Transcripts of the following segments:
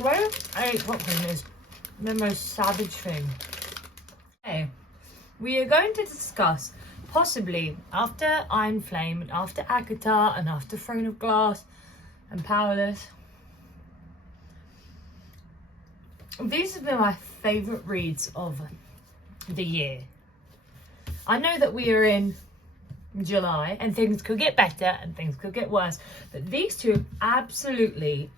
When I ate popcorn is the most savage thing. Okay, we are going to discuss, possibly after Iron Flame and after Agatha and after Throne of Glass and Powerless, these have been my favourite reads of the year. I know that we are in July and things could get better and things could get worse, but these two have absolutely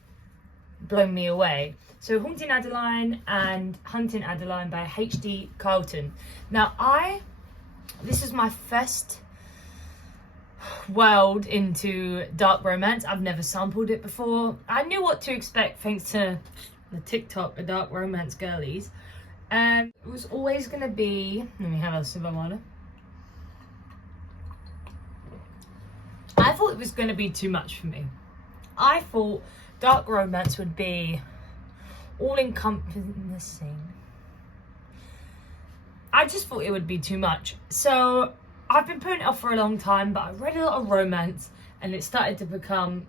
blown me away. So Haunting Adeline and Hunting Adeline by H.D. Carlton. Now this is my first world into dark romance. I've never sampled it before. I knew what to expect thanks to the TikTok, the dark romance girlies. And it was always going to be, let me have a sip of water. I thought it was going to be too much for me. I thought dark romance would be all-encompassing. I just thought it would be too much. So I've been putting it off for a long time, but I read a lot of romance and it started to become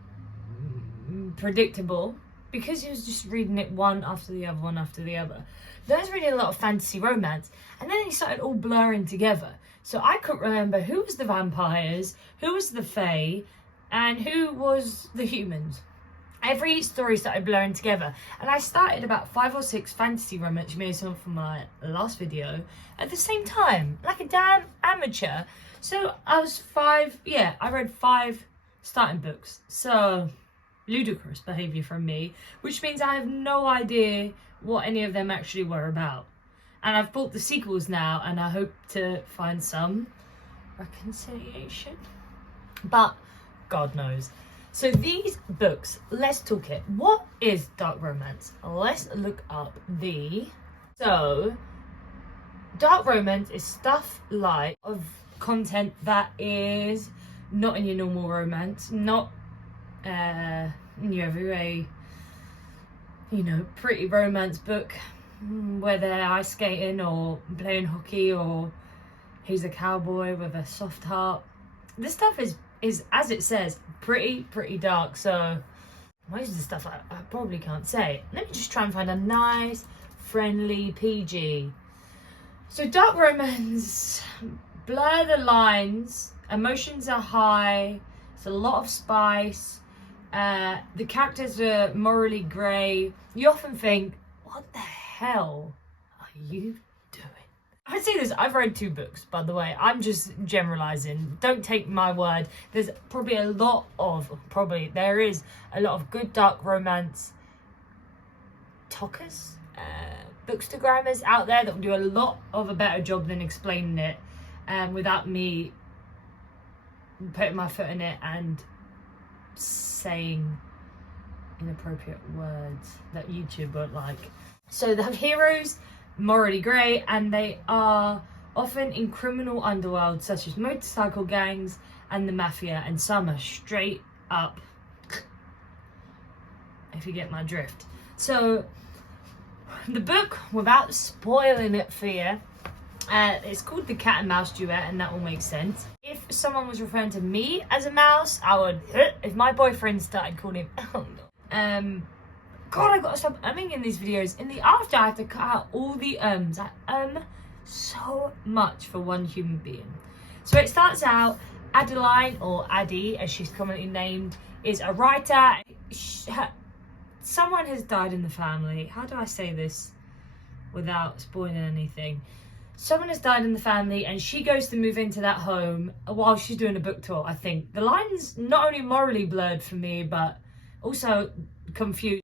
predictable because he was just reading it one after the other. Then I was reading a lot of fantasy romance and then he started all blurring together. So I couldn't remember who was the vampires, who was the fae, and who was the humans. Every story started blurring together, and I started about 5 or 6 fantasy romance, you may have seen from my last video, at the same time, like a damn amateur. So I read 5 starting books. So ludicrous behaviour from me, which means I have no idea what any of them actually were about. And I've bought the sequels now, and I hope to find some reconciliation. But God knows. So these books, let's talk it. What is dark romance? Let's look up So, dark romance is stuff like of content that is not in your normal romance, not in your everyday, pretty romance book where they're ice skating or playing hockey or he's a cowboy with a soft heart. This stuff is as it says, pretty dark. So most of the stuff I probably can't say. Let me just try and find a nice, friendly PG. So dark romance, blur the lines, emotions are high, it's a lot of spice, the characters are morally grey. You often think, what the hell are you doing? I say this, I've read 2 books, by the way. I'm just generalising. Don't take my word. There is a lot of good dark romance talkers, bookstagrammers out there that will do a better job than explaining it without me putting my foot in it and saying inappropriate words that YouTube won't like. So the heroes, morally grey, and they are often in criminal underworld such as motorcycle gangs and the mafia, and some are straight up, if you get my drift. So the book, without spoiling it for you, it's called The Cat and Mouse Duet, and that will make sense. If someone was referring to me as a mouse, I would, if my boyfriend started calling him, God, I've got to stop umming in these videos. In the after, I have to cut out all the ums. I so much for one human being. So it starts out, Adeline, or Addie, as she's commonly named, is a writer. Someone has died in the family. How do I say this without spoiling anything? Someone has died in the family, and she goes to move into that home while she's doing a book tour, I think. The line's not only morally blurred for me, but also confused.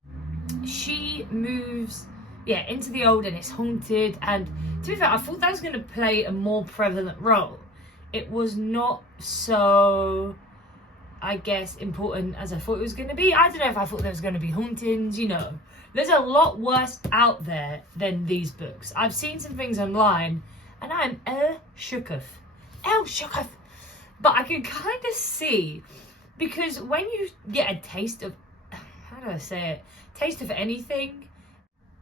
She moves into the old, and it's haunted, and to be fair, I thought that was going to play a more prevalent role. It was not so, I guess, important as I thought it was going to be. I don't know if I thought there was going to be hauntings, There's a lot worse out there than these books. I've seen some things online, and I'm shooketh. But I can kind of see, because when you get a taste of, taste of anything,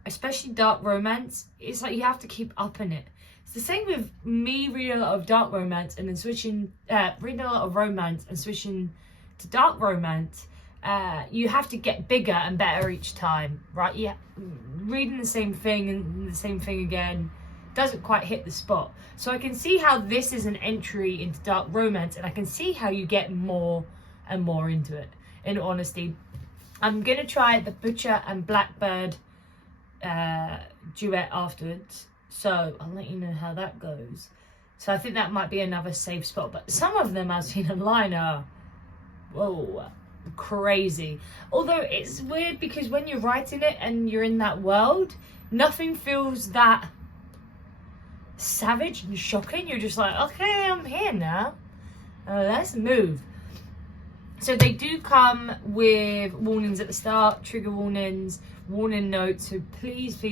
especially dark romance, it's like you have to keep upping it. It's the same with me reading a lot of dark romance and then reading a lot of romance and switching to dark romance. you have to get bigger and better each time, right? Yeah, reading the same thing and the same thing again doesn't quite hit the spot. So I can see how this is an entry into dark romance, and I can see how you get more and more into it, in honesty. I'm going to try the Butcher and Blackbird duet afterwards, so I'll let you know how that goes. So I think that might be another safe spot, but some of them I've seen online are, whoa, crazy. Although it's weird because when you're writing it and you're in that world, nothing feels that savage and shocking. You're just like, okay, I'm here now, let's move. So they do come with warnings at the start, trigger warnings, warning notes, so please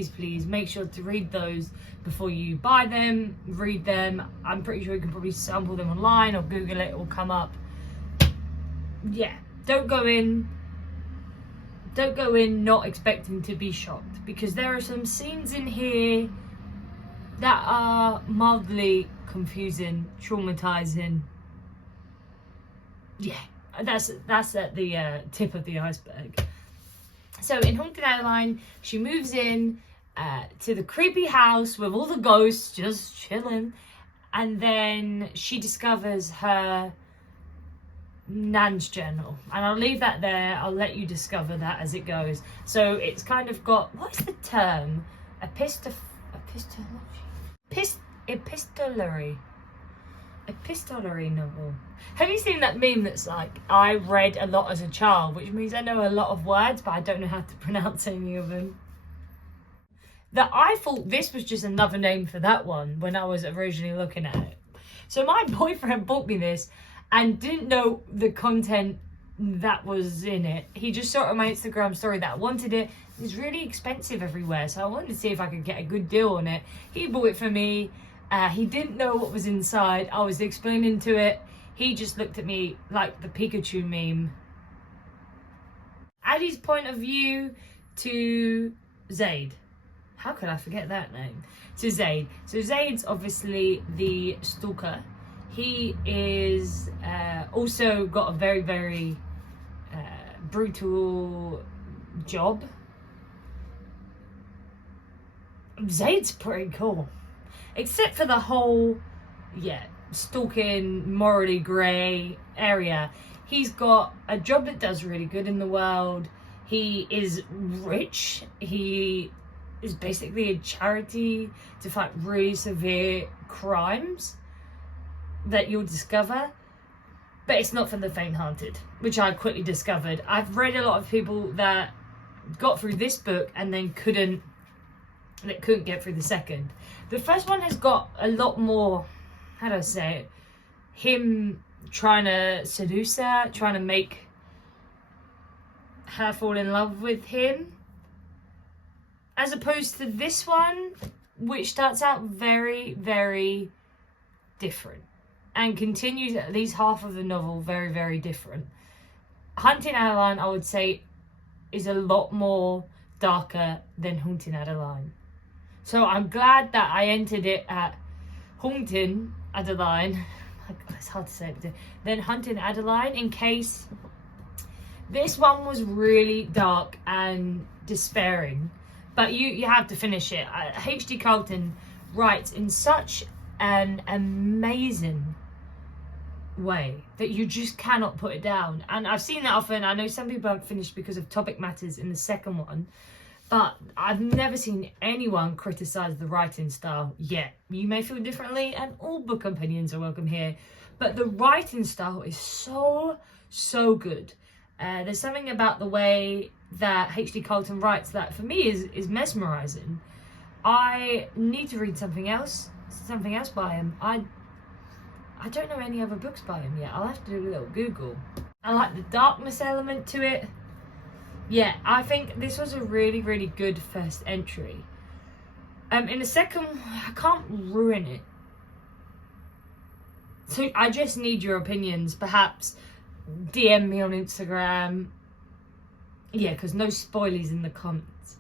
make sure to read those before you buy them, read them. I'm pretty sure you can probably sample them online or Google it, it will come up. Yeah, don't go in not expecting to be shocked, because there are some scenes in here that are mildly confusing, traumatizing. Yeah, that's at the tip of the iceberg. So in Haunted Adeline, she moves in to the creepy house with all the ghosts just chilling, and then she discovers her nan's journal, and I'll leave that there. I'll let you discover that as it goes. So it's kind of got, what's the term? Epistolary novel. Have you seen that meme that's like, I read a lot as a child, which means I know a lot of words, but I don't know how to pronounce any of them. That I thought this was just another name for that one when I was originally looking at it. So my boyfriend bought me this and didn't know the content that was in it. He just saw it on my Instagram story that I wanted it. It's really expensive everywhere, so I wanted to see if I could get a good deal on it. He bought it for me. He didn't know what was inside. I was explaining to it. He just looked at me like the Pikachu meme. Addie's point of view to Zaid. How could I forget that name? To Zaid. So Zaid's obviously the stalker. He is also got a very, very brutal job. Zaid's pretty cool. Except for the whole, stalking, morally grey area. He's got a job that does really good in the world. He is rich. He is basically a charity to fight really severe crimes that you'll discover. But it's not for the faint-hearted, which I quickly discovered. I've read a lot of people that got through this book and then couldn't get through the second. The first one has got a lot more, how do I say it, him trying to seduce her, trying to make her fall in love with him, as opposed to this one, which starts out very, very different and continues at least half of the novel very, very different. Haunted Adeline, I would say, is a lot more darker than Haunted Adeline. So I'm glad that I entered it at Haunted Adeline. It's hard to say, but then Haunted Adeline, in case this one was really dark and despairing. But you have to finish it. H.D. Carlton writes in such an amazing way that you just cannot put it down. And I've seen that often. I know some people haven't finished because of topic matters in the second one. But I've never seen anyone criticise the writing style yet. You may feel differently, and all book opinions are welcome here. But the writing style is so, so good. There's something about the way that H.D. Carlton writes that, for me, is mesmerising. I need to read something else by him. I don't know any other books by him yet. I'll have to do a little Google. I like the darkness element to it. Yeah, I think this was a really, really good first entry. In the second, I can't ruin it. So I just need your opinions. Perhaps DM me on Instagram. Yeah, because no spoilies in the comments.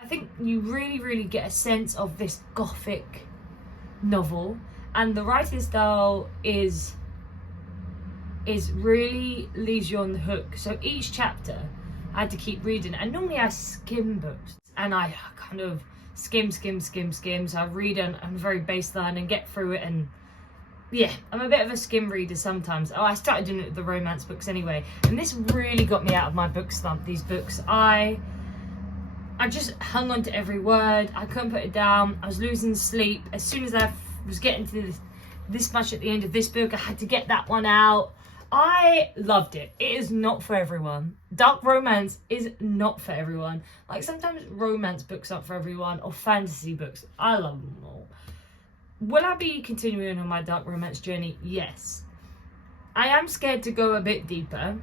I think you really, really get a sense of this gothic novel. And the writing style is is really leaves you on the hook. So each chapter I had to keep reading, and normally I skim books and I kind of skim. So I read on a very baseline and get through it, and yeah, I'm a bit of a skim reader sometimes. I started doing it with the romance books anyway, and this really got me out of my book slump. These books, I just hung on to every word. I couldn't put it down. I was losing sleep as soon as I was getting to this much at the end of this book. I had to get that one out. I loved it. It is not for everyone. Dark romance is not for everyone. Like, sometimes romance books aren't for everyone, or fantasy books. I love them all. Will I be continuing on my dark romance journey? Yes. I am scared to go a bit deeper,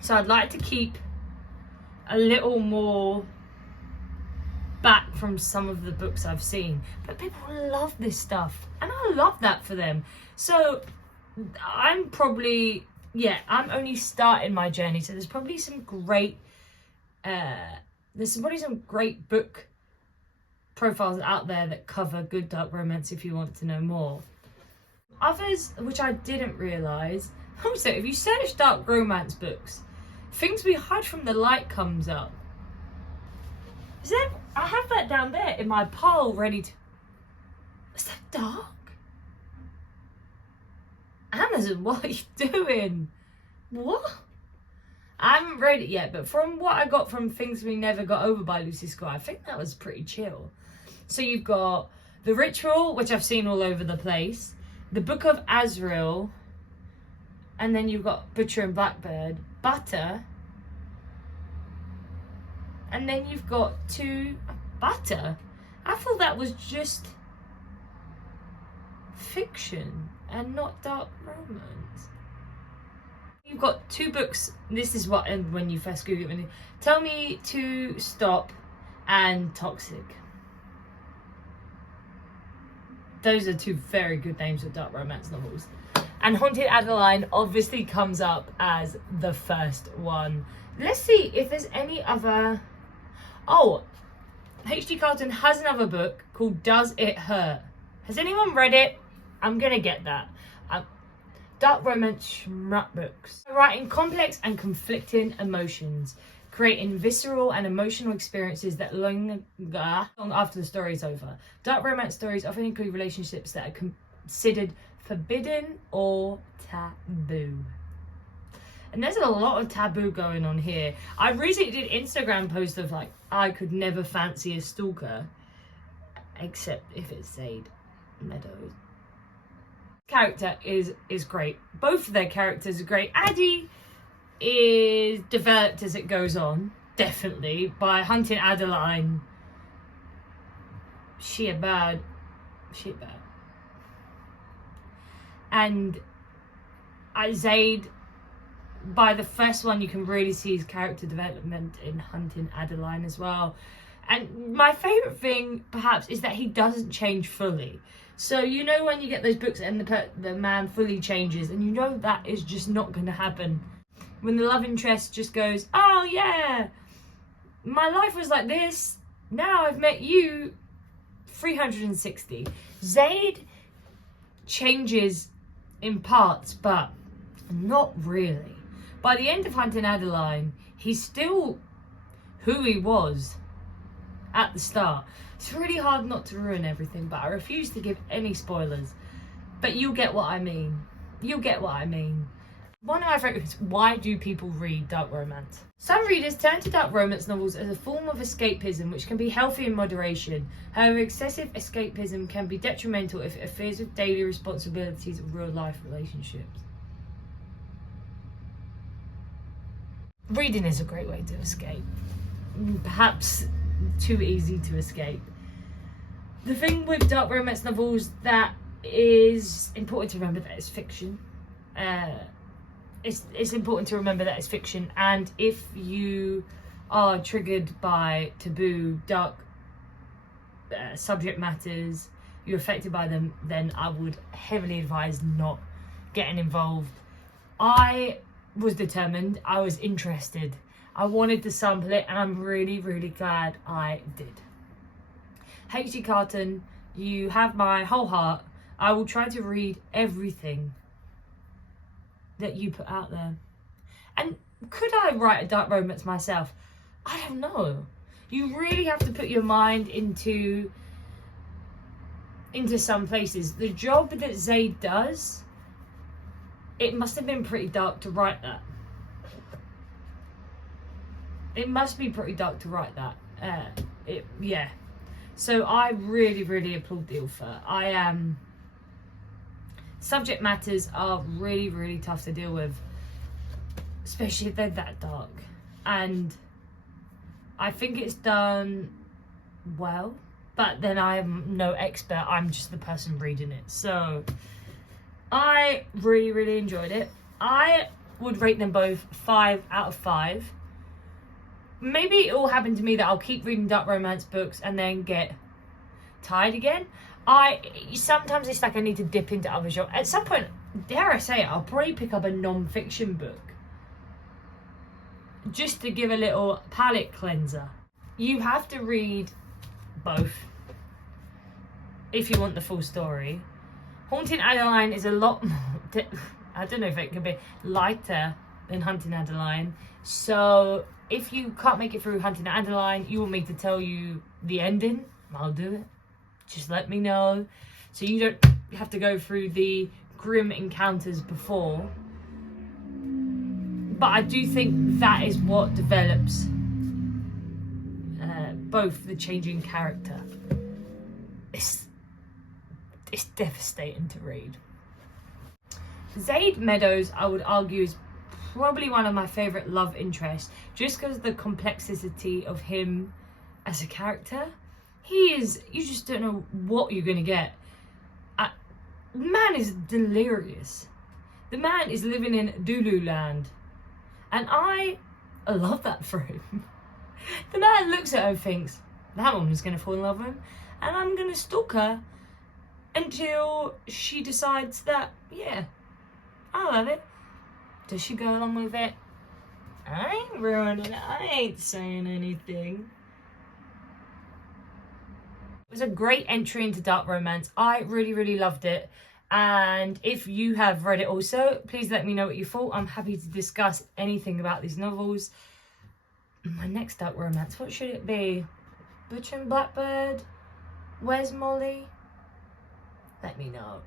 so I'd like to keep a little more back from some of the books I've seen. But people love this stuff, and I love that for them. So I'm probably, I'm only starting my journey, so there's probably some great book profiles out there that cover good dark romance if you want to know more. Others, which I didn't realise, also, if you search dark romance books, Things We Hide from the Light comes up. I have that down there in my pile ready to... Is that dark? Amazon, what are you doing? What? I haven't read it yet, but from what I got from Things We Never Got Over by Lucy Squire, I think that was pretty chill. So you've got The Ritual, which I've seen all over the place, The Book of Azrael, and then you've got Butcher and Blackbird, Butter, and then you've got Butter. I thought that was just fiction and not dark romance. You've got 2 books. This is what, and when you first Google it, Tell Me to Stop and Toxic. Those are 2 very good names of dark romance novels. And Haunted Adeline obviously comes up as the first one. Let's see if there's any other... Oh, H.G. Carlton has another book called Does It Hurt? Has anyone read it? I'm gonna get that. Dark romance shmup books. Writing complex and conflicting emotions, creating visceral and emotional experiences that long after the story is over. Dark romance stories often include relationships that are considered forbidden or taboo. And there's a lot of taboo going on here. I recently did an Instagram post of like, I could never fancy a stalker, except if it's Zade Meadows. Character is great. Both of their characters are great. Addie is developed as it goes on, definitely. By Hunting Adeline, she bad. And Zaid, by the first one, you can really see his character development in Hunting Adeline as well. And my favourite thing, perhaps, is that he doesn't change fully. So, you know, when you get those books and the man fully changes, and you know that is just not going to happen. When the love interest just goes, oh yeah, my life was like this, now I've met you, 360. Zaid changes in parts, but not really. By the end of Hunting Adeline, he's still who he was at the start. It's really hard not to ruin everything, but I refuse to give any spoilers. But you'll get what I mean. One of my favourites, why do people read dark romance? Some readers turn to dark romance novels as a form of escapism, which can be healthy in moderation. However, excessive escapism can be detrimental if it interferes with daily responsibilities of real-life relationships. Reading is a great way to escape. Perhaps too easy to escape. The thing with dark romance novels that is important to remember that it's fiction. It's important to remember that it's fiction, and if you are triggered by taboo, dark subject matters, you're affected by them, then I would heavily advise not getting involved. I was determined, I was interested, I wanted to sample it, and I'm really, really glad I did. H.G. Carlton, you have my whole heart. I will try to read everything that you put out there. And could I write a dark romance myself? I don't know. You really have to put your mind into some places. The job that Zaid does, it must have been pretty dark to write that. It must be pretty dark to write that. Yeah. So I really, really applaud the author. Subject matters are really, really tough to deal with, especially if they're that dark. And I think it's done well, but then I am no expert. I'm just the person reading it. So I really, really enjoyed it. I would rate them both 5 out of 5. Maybe it will happen to me that I'll keep reading dark romance books and then get tired again. Sometimes it's like I need to dip into other genres. At some point, dare I say it, I'll probably pick up a non-fiction book just to give a little palate cleanser. You have to read both if you want the full story. Haunting Adeline is a lot more, I don't know if it could be lighter than Hunting Adeline. So if you can't make it through Hunting Adeline, you want me to tell you the ending, I'll do it. Just let me know, so you don't have to go through the grim encounters before. But I do think that is what develops both the changing character. It's devastating to read. Zaid Meadows, I would argue, is probably one of my favourite love interests, just because of the complexity of him as a character. You just don't know what you're going to get. The man is delirious. The man is living in Dulu land. And I love that for him. The man looks at her and thinks, that woman's going to fall in love with him. And I'm going to stalk her until she decides that, yeah, I love it. Does she go along with it? I ain't ruining it. I ain't saying anything. It was a great entry into dark romance. I really, really loved it. And if you have read it also, please let me know what you thought. I'm happy to discuss anything about these novels. My next dark romance, what should it be? Butcher and Blackbird? Where's Molly? Let me know.